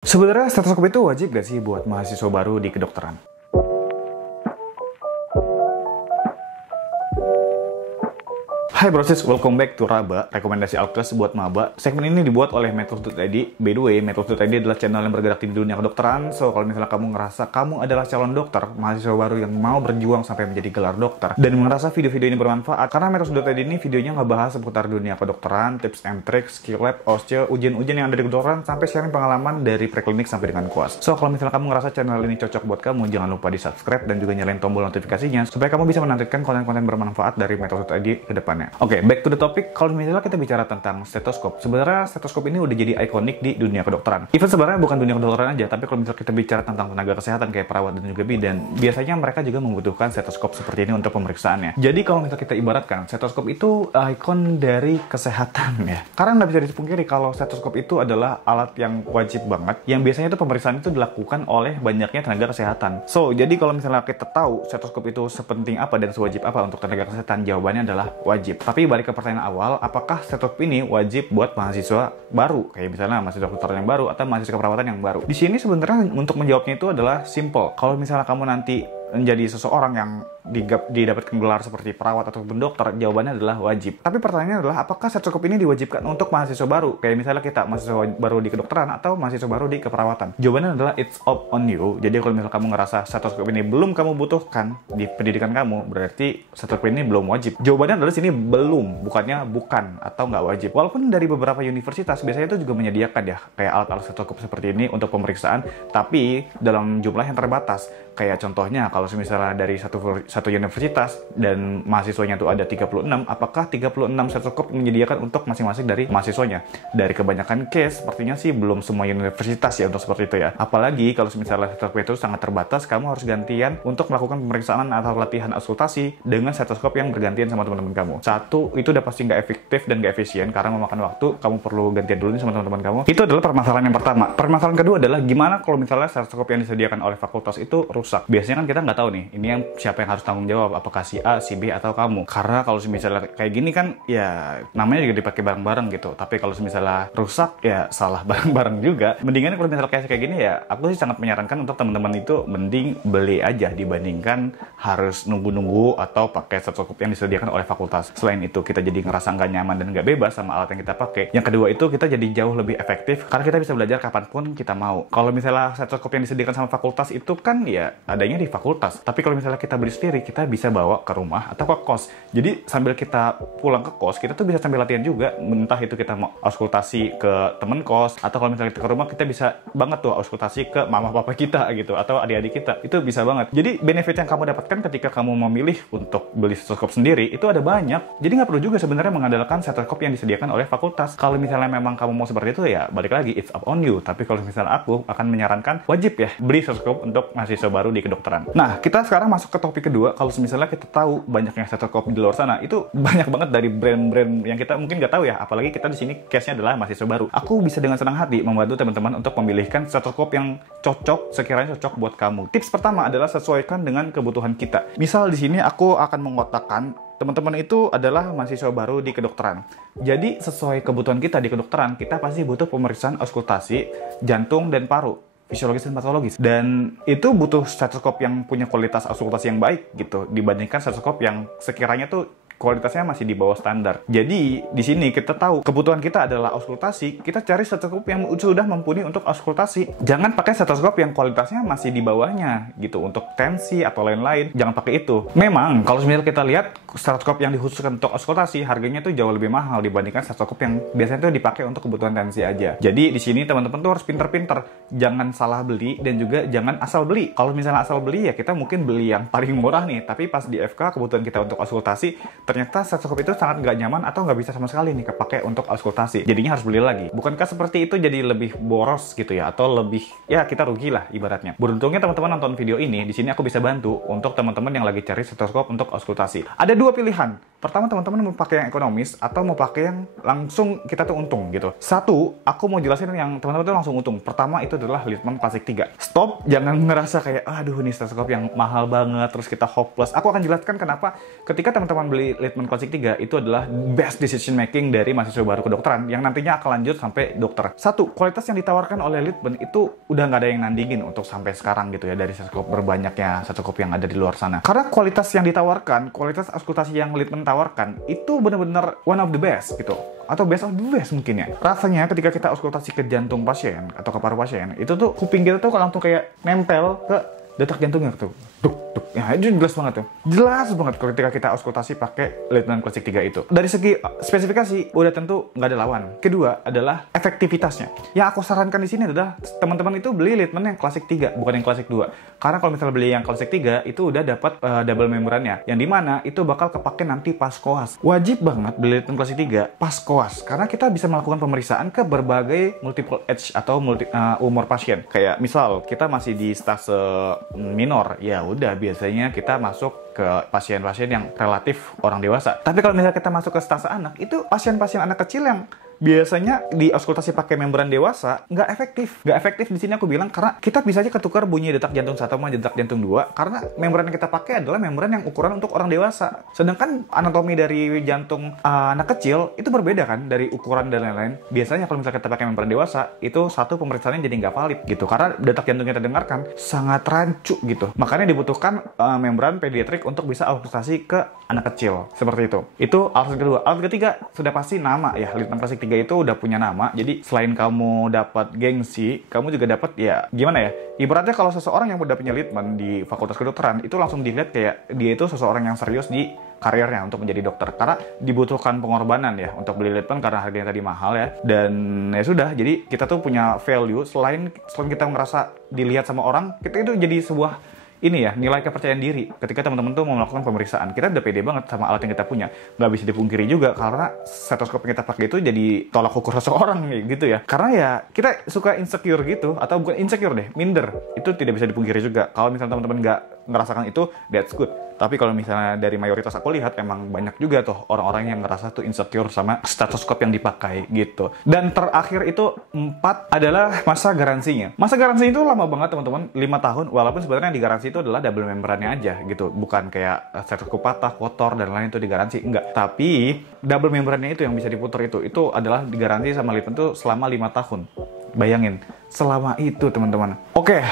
Sebenarnya stetoskop itu wajib gak sih buat mahasiswa baru di kedokteran? Hai brosis, welcome back to Raba, rekomendasi Alkes buat maba. Segmen ini dibuat oleh Medsos.id. By the way, Medsos.id adalah channel yang bergerak di dunia kedokteran. So, kalau misalnya kamu ngerasa kamu adalah calon dokter, mahasiswa baru yang mau berjuang sampai menjadi gelar dokter, dan merasa video-video ini bermanfaat, karena Medsos.id ini videonya ngebahas seputar dunia kedokteran, tips and tricks, skill lab, osteo, ujian-ujian yang ada di kedokteran, sampai sharing pengalaman dari preklinik sampai dengan kuas. So, kalau misalnya kamu ngerasa channel ini cocok buat kamu, jangan lupa di subscribe dan juga nyalain tombol notifikasinya, supaya kamu bisa menantikan konten-konten bermanfaat dari Medsos.id ke depannya. Oke, back to the topic. Kalau misalnya kita bicara tentang stetoskop, sebenarnya stetoskop ini udah jadi ikonik di dunia kedokteran. Even sebenarnya bukan dunia kedokteran aja, tapi kalau misalnya kita bicara tentang tenaga kesehatan kayak perawat dan juga bidan, biasanya mereka juga membutuhkan stetoskop seperti ini untuk pemeriksaannya. Jadi kalau misalnya kita ibaratkan, stetoskop itu ikon dari kesehatan ya. Karena nggak bisa dipungkiri kalau stetoskop itu adalah alat yang wajib banget, yang biasanya itu pemeriksaan itu dilakukan oleh banyaknya tenaga kesehatan. So, jadi kalau misalnya kita tahu stetoskop itu sepenting apa dan sewajib apa untuk tenaga kesehatan, jawabannya adalah wajib. Tapi balik ke pertanyaan awal, apakah stetoskop ini wajib buat mahasiswa baru? Kayak misalnya mahasiswa kedokteran yang baru atau mahasiswa keperawatan yang baru. Di sini sebenarnya untuk menjawabnya itu adalah simple. Kalau misalnya kamu nanti menjadi seseorang yang didapatkan gelar seperti perawat atau dokter, jawabannya adalah wajib. Tapi pertanyaannya adalah, apakah stetoskop ini diwajibkan untuk mahasiswa baru? Kayak misalnya kita mahasiswa baru di kedokteran atau mahasiswa baru di keperawatan. Jawabannya adalah it's up on you. Jadi kalau misalnya kamu ngerasa stetoskop ini belum kamu butuhkan di pendidikan kamu, berarti stetoskop ini belum wajib. Jawabannya adalah sini belum, bukannya bukan atau nggak wajib. Walaupun dari beberapa universitas biasanya itu juga menyediakan ya kayak alat-alat stetoskop seperti ini untuk pemeriksaan, tapi dalam jumlah yang terbatas. Kayak contohnya kalau misalnya dari satu universitas dan mahasiswanya itu ada 36, apakah 36 stetoskop menyediakan untuk masing-masing dari mahasiswanya? Dari kebanyakan case, sepertinya sih belum semua universitas ya untuk seperti itu ya. Apalagi kalau misalnya stetoskop itu sangat terbatas, kamu harus gantian untuk melakukan pemeriksaan atau latihan auskultasi dengan stetoskop yang bergantian sama teman-teman kamu. Satu, itu udah pasti nggak efektif dan nggak efisien karena memakan waktu, kamu perlu gantian dulu nih sama teman-teman kamu. Itu adalah permasalahan yang pertama. Permasalahan kedua adalah gimana kalau misalnya stetoskop yang disediakan oleh fakultas itu rusak. Biasanya kan kita nggak tahu nih, ini yang siapa yang harus tanggung jawab, apakah si A, si B, atau kamu. Karena kalau misalnya kayak gini kan, ya namanya juga dipakai bareng-bareng gitu. Tapi kalau misalnya rusak, ya salah bareng-bareng juga. Mendingan kalau misalnya kayak gini ya, aku sih sangat menyarankan untuk teman-teman itu mending beli aja dibandingkan harus nunggu-nunggu atau pakai stetoskop yang disediakan oleh fakultas. Selain itu, kita jadi ngerasa nggak nyaman dan nggak bebas sama alat yang kita pakai. Yang kedua itu, kita jadi jauh lebih efektif karena kita bisa belajar kapanpun kita mau. Kalau misalnya stetoskop yang disediakan sama fakultas itu kan ya adanya di fakultas. Tapi kalau misalnya kita beli sendiri, kita bisa bawa ke rumah atau ke kos. Jadi sambil kita pulang ke kos, kita tuh bisa sambil latihan juga. Entah itu kita mau auskultasi ke temen kos, atau kalau misalnya kita ke rumah, kita bisa banget tuh auskultasi ke mama papa kita gitu, atau adik-adik kita. Itu bisa banget. Jadi benefit yang kamu dapatkan ketika kamu memilih untuk beli stetoskop sendiri, itu ada banyak. Jadi nggak perlu juga sebenarnya mengandalkan stetoskop yang disediakan oleh fakultas. Kalau misalnya memang kamu mau seperti itu ya, balik lagi, it's up on you. Tapi kalau misalnya aku akan menyarankan, wajib ya beli stetoskop untuk mahasiswa baru di kedokteran. Nah, kita sekarang masuk ke topik kedua. Kalau misalnya kita tahu banyaknya stetoskop di luar sana, itu banyak banget dari brand-brand yang kita mungkin nggak tahu ya. Apalagi kita di sini case-nya adalah mahasiswa baru. Aku bisa dengan senang hati membantu teman-teman untuk memilihkan stetoskop yang cocok, sekiranya cocok buat kamu. Tips pertama adalah sesuaikan dengan kebutuhan kita. Misal di sini aku akan mengotakkan teman-teman itu adalah mahasiswa baru di kedokteran. Jadi sesuai kebutuhan kita di kedokteran, kita pasti butuh pemeriksaan auskultasi, jantung, dan paru, fisiologis dan patologis. Dan itu butuh stetoskop yang punya kualitas auskultasi yang baik gitu, dibandingkan stetoskop yang sekiranya tuh kualitasnya masih di bawah standar. Jadi di sini kita tahu kebutuhan kita adalah auskultasi, kita cari stetoskop yang sudah mumpuni untuk auskultasi. Jangan pakai stetoskop yang kualitasnya masih di bawahnya gitu untuk tensi atau lain-lain. Jangan pakai itu. Memang kalau misalnya kita lihat stetoskop yang dikhususkan untuk auskultasi harganya tuh jauh lebih mahal dibandingkan stetoskop yang biasanya tuh dipakai untuk kebutuhan tensi aja. Jadi di sini teman-teman tuh harus pinter-pinter. Jangan salah beli dan juga jangan asal beli. Kalau misalnya asal beli ya kita mungkin beli yang paling murah nih, tapi pas di FK kebutuhan kita untuk auskultasi ternyata stetoskop itu sangat nggak nyaman atau nggak bisa sama sekali nih kepake untuk auskultasi. Jadinya harus beli lagi. Bukankah seperti itu jadi lebih boros gitu ya? Atau lebih, ya kita rugi lah ibaratnya. Beruntungnya teman-teman nonton video ini, di sini aku bisa bantu untuk teman-teman yang lagi cari stetoskop untuk auskultasi. Ada dua pilihan. Pertama, teman-teman mau pakai yang ekonomis atau mau pakai yang langsung kita tuh untung gitu. Satu, aku mau jelasin yang teman-teman tuh langsung untung. Pertama itu adalah Littmann Classic 3. Stop, jangan ngerasa kayak aduh ini stetoskop yang mahal banget terus kita hopeless. Aku akan jelaskan kenapa ketika teman-teman beli Littmann Classic 3 itu adalah best decision making dari mahasiswa baru kedokteran yang nantinya akan lanjut sampai dokter. Satu, kualitas yang ditawarkan oleh Littmann itu udah nggak ada yang nandingin untuk sampai sekarang gitu ya, dari stetoskop berbanyaknya stetoskop yang ada di luar sana. Karena kualitas yang ditawarkan, kualitas auskultasi yang Littmann tawarkan itu benar-benar one of the best gitu, atau best of the best mungkin ya. Rasanya ketika kita auskultasi ke jantung pasien atau ke paru pasien, itu tuh kuping kita tuh langsung kayak nempel ke detak jantungnya tuh. Duk, duk. Ya, itu jelas banget tuh. Jelas banget ketika kita auskultasi pakai Littmann Classic 3 itu. Dari segi spesifikasi, udah tentu nggak ada lawan. Kedua adalah efektivitasnya. Yang aku sarankan di sini adalah teman-teman itu beli Littmann yang Classic 3, bukan yang Classic 2. Karena kalau misalnya beli yang Classic 3, itu udah dapat double membrannya. Yang dimana itu bakal kepake nanti pas koas. Wajib banget beli Littmann Classic 3 pas koas. Karena kita bisa melakukan pemeriksaan ke berbagai multiple age atau umur pasien. Kayak misal, kita masih di stase minor, ya udah biasanya kita masuk ke pasien-pasien yang relatif orang dewasa. Tapi kalau misalnya kita masuk ke stase anak, itu pasien-pasien anak kecil yang biasanya di auskultasi pakai membran dewasa nggak efektif. Nggak efektif di sini aku bilang karena kita bisa aja ketukar bunyi detak jantung 1 sama detak jantung 2 karena membran yang kita pakai adalah membran yang ukuran untuk orang dewasa. Sedangkan anatomi dari jantung anak kecil itu berbeda kan dari ukuran dan lain-lain. Biasanya kalau misalnya kita pakai membran dewasa itu satu pemeriksaannya jadi nggak valid gitu karena detak jantung yang kita dengarkan sangat rancu gitu. Makanya dibutuhkan membran pediatrik untuk bisa auskultasi ke anak kecil seperti itu. Itu alasan kedua. Alasan ketiga sudah pasti nama ya. Littmann Classic 3 itu udah punya nama, jadi selain kamu dapat gengsi, kamu juga dapat ya gimana ya, ibaratnya kalau seseorang yang udah punya Littmann di fakultas kedokteran itu langsung dilihat kayak dia itu seseorang yang serius di karirnya untuk menjadi dokter, karena dibutuhkan pengorbanan ya untuk beli Littmann karena harganya tadi mahal ya, dan ya sudah, jadi kita tuh punya value selain kita ngerasa dilihat sama orang, kita itu jadi sebuah ini ya, nilai kepercayaan diri ketika teman-teman tuh mau melakukan pemeriksaan. Kita udah pede banget sama alat yang kita punya. Nggak bisa dipungkiri juga karena stetoskop yang kita pakai itu jadi tolak ukur seseorang gitu ya. Karena ya kita suka insecure gitu, atau bukan insecure deh, minder. Itu tidak bisa dipungkiri juga. Kalau misalnya teman-teman nggak ngerasakan itu, that's good. Tapi kalau misalnya dari mayoritas aku lihat memang banyak juga tuh orang-orang yang ngerasa tuh insecure sama stetoskop yang dipakai gitu. Dan terakhir itu 4 adalah masa garansinya. Masa garansinya itu lama banget teman-teman, 5 tahun. Walaupun sebenarnya yang digaransi itu adalah double membrannya aja gitu. Bukan kayak stetoskop patah, kotor, dan lain itu digaransi. Enggak. Tapi double membrannya itu yang bisa diputar itu adalah digaransi sama Littmann tuh selama 5 tahun. Bayangin, selama itu teman-teman. Oke.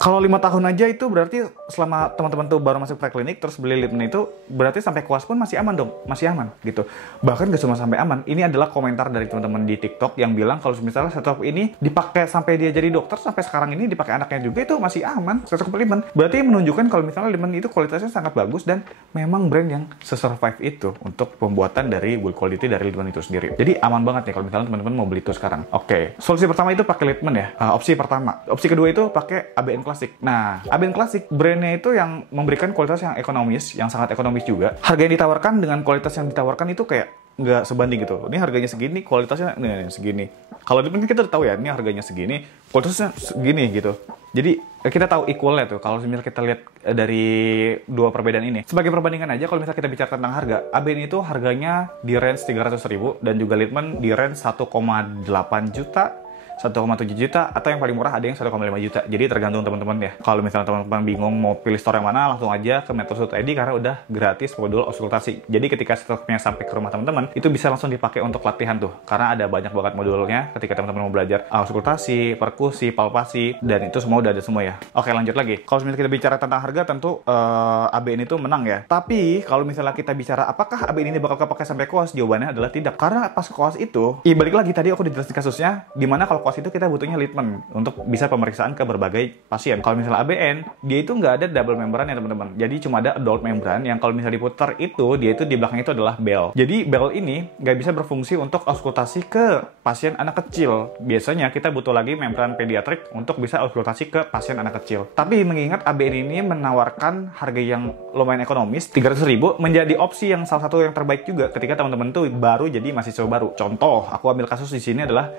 Kalau 5 tahun aja itu berarti selama teman-teman tuh baru masuk preklinik terus beli Littmann itu berarti sampai koas pun masih aman dong, masih aman gitu. Bahkan gak cuma sampai aman, ini adalah komentar dari teman-teman di TikTok yang bilang kalau misalnya stetoskop ini dipakai sampai dia jadi dokter, sampai sekarang ini dipakai anaknya juga itu masih aman stetoskop Littmann. Berarti menunjukkan kalau misalnya Littmann itu kualitasnya sangat bagus dan memang brand yang se-survive itu untuk pembuatan dari build quality dari Littmann itu sendiri. Jadi aman banget nih kalau misalnya teman-teman mau beli itu sekarang. Oke, solusi pertama itu pakai Littmann ya. Opsi pertama. Opsi kedua itu pakai ABN Classic. Nah, ABN Classic brandnya itu yang memberikan kualitas yang ekonomis, yang sangat ekonomis juga. Harga yang ditawarkan dengan kualitas yang ditawarkan itu kayak nggak sebanding gitu. Ini harganya segini, kualitasnya segini. Kalau di kita tahu ya, ini harganya segini, kualitasnya segini gitu. Jadi kita tahu equalnya tuh. Kalau misalnya kita lihat dari dua perbedaan ini, sebagai perbandingan aja, kalau misalnya kita bicara tentang harga, ABN itu harganya di range 300.000 dan juga Littmann di range 1,8 juta. 1,7 juta atau yang paling murah ada yang 1,5 juta. Jadi tergantung teman-teman ya. Kalau misalnya teman-teman bingung mau pilih store yang mana, langsung aja ke Metrosud.id karena udah gratis modul auskultasi. Jadi ketika stoknya sampai ke rumah teman-teman, itu bisa langsung dipakai untuk latihan tuh. Karena ada banyak banget modulnya ketika teman-teman mau belajar auskultasi, perkusi, palpasi, dan itu semua udah ada semua ya. Oke, lanjut lagi. Kalau misalnya kita bicara tentang harga, tentu ABN itu menang ya. Tapi kalau misalnya kita bicara apakah ABN ini bakal kepake sampai koas, jawabannya adalah tidak. Karena pas koas itu, balik lagi tadi aku dijelasin kasusnya, dimana kalau koas itu kita butuhnya Littmann untuk bisa pemeriksaan ke berbagai pasien. Kalau misalnya ABN, dia itu nggak ada double membran ya teman-teman. Jadi cuma ada adult membran yang kalau misalnya diputar itu, dia itu di belakang itu adalah bell. Jadi bell ini nggak bisa berfungsi untuk auskultasi ke pasien anak kecil. Biasanya kita butuh lagi membran pediatrik untuk bisa auskultasi ke pasien anak kecil. Tapi mengingat ABN ini menawarkan harga yang lumayan ekonomis, 300.000 menjadi opsi yang salah satu yang terbaik juga ketika teman-teman tuh baru jadi mahasiswa baru. Contoh, aku ambil kasus di sini adalah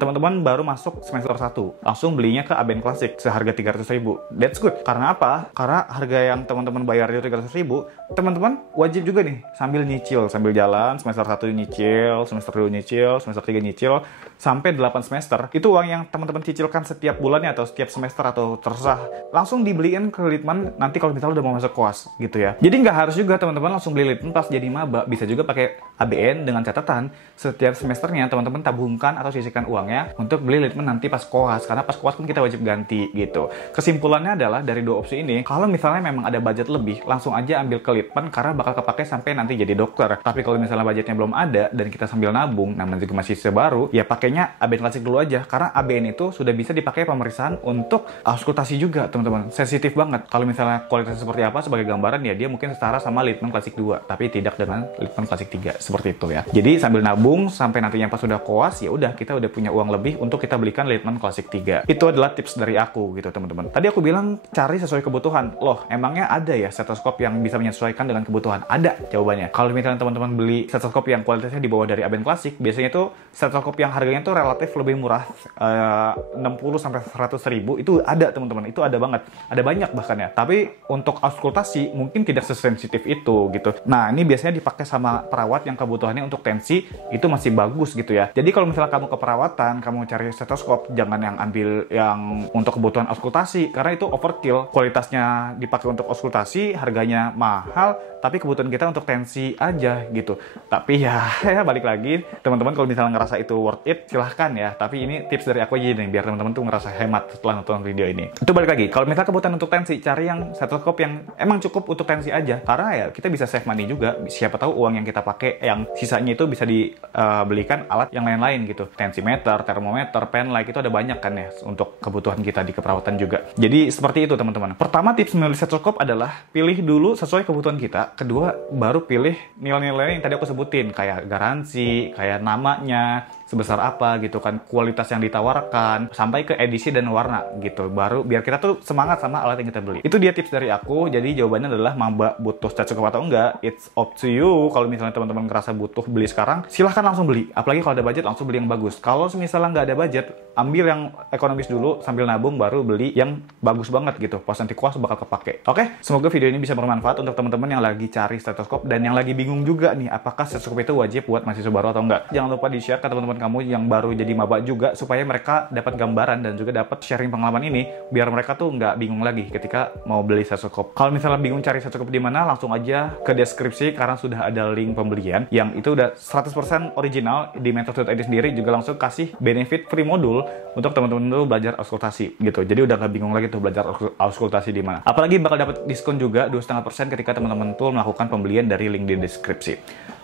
teman-teman baru masuk semester 1, langsung belinya ke ABN Classic seharga 300.000. That's good. Karena apa? Karena harga yang teman-teman bayar itu 300.000, teman-teman wajib juga nih sambil nyicil, sambil jalan, semester 1 nyicil, semester 2 nyicil, semester 3 nyicil, sampai 8 semester. Itu uang yang teman-teman cicilkan setiap bulannya atau setiap semester atau terserah, langsung dibeliin ke Litman nanti kalau misalnya udah mau masuk koas gitu ya. Jadi nggak harus juga teman-teman langsung beli Litman pas jadi maba, bisa juga pakai ABN dengan catatan setiap semesternya teman-teman tabungkan atau sisihkan uangnya untuk beli Litman nanti pas koas, karena pas koas kan kita wajib ganti gitu. Kesimpulannya adalah dari dua opsi ini, kalau misalnya memang ada budget lebih, langsung aja ambil ke Litman karena bakal kepake sampai nanti jadi dokter. Tapi kalau misalnya budgetnya belum ada dan kita sambil nabung, namanya juga masih sebaru, ya pakainya ABN Classic dulu aja, karena ABN itu sudah bisa dipakai pemeriksaan untuk auskultasi juga teman-teman. Sensitif banget. Kalau misalnya kualitasnya seperti apa sebagai gambaran ya dia mungkin setara sama Litman Classic 2, tapi tidak dengan Litman Classic 3 seperti itu ya. Jadi sambil nabung sampai nantinya pas sudah koas, ya udah kita udah punya uang lebih untuk kita belikan Litman Classic 3. Itu adalah tips dari aku gitu teman-teman. Tadi aku bilang cari sesuai kebutuhan. Loh, emangnya ada ya stetoskop yang bisa menyesuaikan dengan kebutuhan? Ada jawabannya. Kalau misalnya teman-teman beli stetoskop yang kualitasnya di bawah dari ABN Classic, biasanya tuh stetoskop yang harganya tuh relatif lebih murah, 60 sampai 100.000 itu ada teman-teman. Itu ada banget. Ada banyak bahkan ya. Tapi untuk auskultasi mungkin tidak sesensitif itu gitu. Nah, ini biasanya dipakai sama perawat yang kebutuhannya untuk tensi itu masih bagus gitu ya. Jadi kalau misalnya kamu ke perawatan, kamu cari stetoskop, jangan yang ambil yang untuk kebutuhan auskultasi karena itu overkill. Kualitasnya dipakai untuk auskultasi, harganya mahal, tapi kebutuhan kita untuk tensi aja gitu. Tapi ya balik lagi, teman-teman kalau misalnya ngerasa itu worth it, silahkan ya. Tapi ini tips dari aku aja nih, biar teman-teman tuh ngerasa hemat setelah nonton video ini. Itu balik lagi, kalau misalnya kebutuhan untuk tensi, cari yang stetoskop yang emang cukup untuk tensi aja. Karena ya kita bisa save money juga. Siapa tahu uang yang kita pakai, yang sisanya itu bisa dibelikan alat yang lain-lain gitu. Tensimeter, termometer, pen light, itu ada banyak kan ya untuk kebutuhan kita di keperawatan juga. Jadi seperti itu teman-teman. Pertama tips memilih stetoskop adalah pilih dulu sesuai kebutuhan kita. Kedua, baru pilih nilai-nilai yang tadi aku sebutin, kayak garansi, kayak namanya, sebesar apa gitu kan, kualitas yang ditawarkan, sampai ke edisi dan warna gitu. Baru biar kita tuh semangat sama alat yang kita beli. Itu dia tips dari aku. Jadi jawabannya adalah maba butuh stetoskop atau enggak, it's up to you. Kalau misalnya teman-teman ngerasa butuh beli sekarang, silahkan langsung beli. Apalagi kalau ada budget, langsung beli yang bagus. Kalau misalnya nggak ada budget, ambil yang ekonomis dulu sambil nabung, baru beli yang bagus banget gitu. Pas nanti kuas bakal kepake. Oke, semoga video ini bisa bermanfaat untuk teman-teman yang lagi cari stetoskop dan yang lagi bingung juga nih, apakah stetoskop itu wajib buat mahasiswa baru atau enggak. Jangan lupa di-share ke teman-teman kamu yang baru jadi maba juga, supaya mereka dapat gambaran dan juga dapat sharing pengalaman ini, biar mereka tuh nggak bingung lagi ketika mau beli stetoskop. Kalau misalnya bingung cari stetoskop di mana, langsung aja ke deskripsi karena sudah ada link pembelian yang itu udah 100% original di Metode.id sendiri, juga langsung kasih benefit free modul untuk teman-teman tuh belajar auskultasi gitu. Jadi udah nggak bingung lagi tuh belajar auskultasi di mana. Apalagi bakal dapat diskon juga 2,5% ketika teman-teman tuh melakukan pembelian dari link di deskripsi.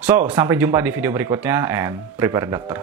So, sampai jumpa di video berikutnya and prepare dokter.